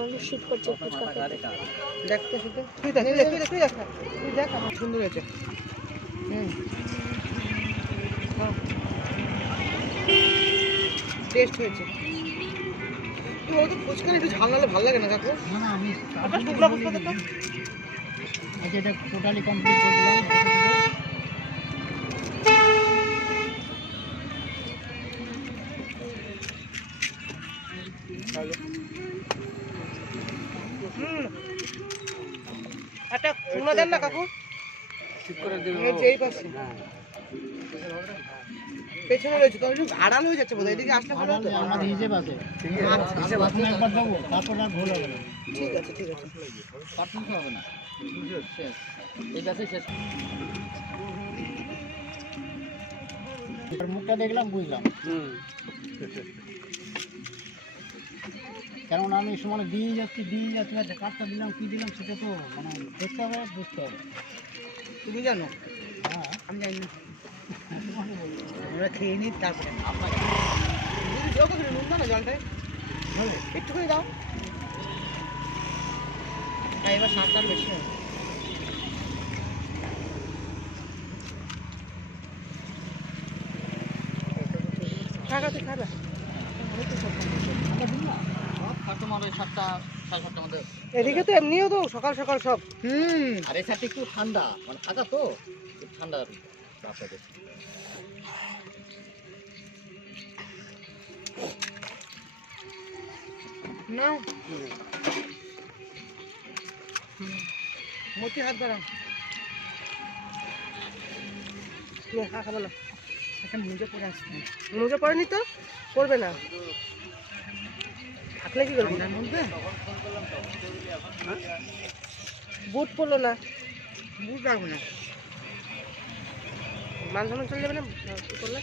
আমাদের শীত করছে ফুচকা খেতে। দেখতে শুধু তুই দেখ আমার সুন্দর হয়েছে। টেস্ট হয়েছে। তো ফুচকা একটু ঝাল হলে ভালো লাগে না কাকু? না না আমি টুকরা ফুচকা দেখো। আচ্ছা এটা টোটালি কমপ্লিট করে দিলাম। একটা শোনা দেন না কাকু? ঠিক করে দেবো। এই পাশে পেছনে রয়েছে তো একটু আড়াল হয়ে যাচ্ছে বোধহয়, এদিকে আসলে ভালো হতো। আমাদের হিসেব আছে। হিসেব আছে। একবার দেবো তারপর আর ভুল হবে না। ঠিক আছে ঠিক আছে। পার্থক্য হবে না। এই গাছে শেষ। মুখটা দেখলাম বুঝলাম। কেননা আমি সময় দিয়ে যাচ্ছি কাজটা দিলাম কি দিলাম সেটা তো মানে দেখতে হবে বুঝতে হবে। তুমি জানো? হ্যাঁ আমি জানি না। আমরা খেয়ে নিই তারপরে আপনাকে যত করে নুন দাও না জলটায় একটু করে দাও। তাই এবার স্বাদটা বেশি হবে। খাগাতে খাবে তোমার ওই 7টা 7:30 মধ্যে। এদিকে তো এমনিও তো সকাল সকাল সব। আর এই সাইডটা একটু ঠান্ডা মানে থাকা তো একটু ঠান্ডা রাস্তাতে। না মতি হাত বাড়াও। খাবো না এখন মুজে পরে আসবে। মুজে পড়েনি তো পড়বে না থাকলে কি করবি? বুট পড়লো না, বুট রাখবো না, মান সম্মান চলে যাবে না কি করলে?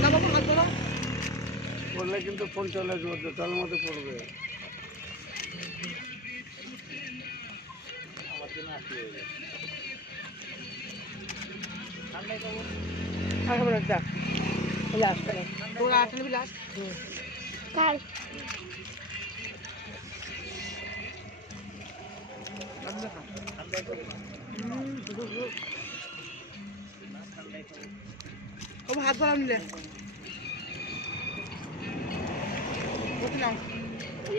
না বাবা হাত ধরো বললে কিন্তু ফোন চলে আসবে জলের মধ্যে পড়বে। আমার জন্য আসবে খাবো না যা লাস্ট করে তোরা আট নিবি লাস্ট। কার হাত ধরা নিলে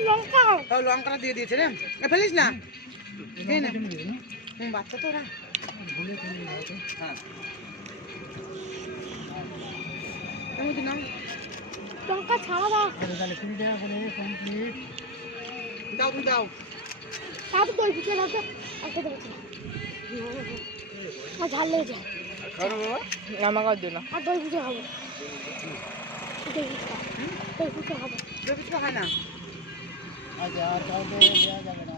লঙ্কা লঙ্কাটা দিয়ে দিয়েছে রে, ফেলিস না খেয়ে নে। বাচ্চা তো ওরা হ্যাঁ নাম লঙ্কা ছাড়া দাও। তাহলে 20 টাকা করে কমপ্লিট। দাও তুমি দাও। তাও তো দই পিঠে রাখো একটা দেবো আর ঝাল লেগে যায়। আমাকে আর দিও না। আর দই পিঠে খাবো দই পিঠে খাবো। দই পিঠা হয় না। আচ্ছা আর কাউকে দেওয়া যাবে না।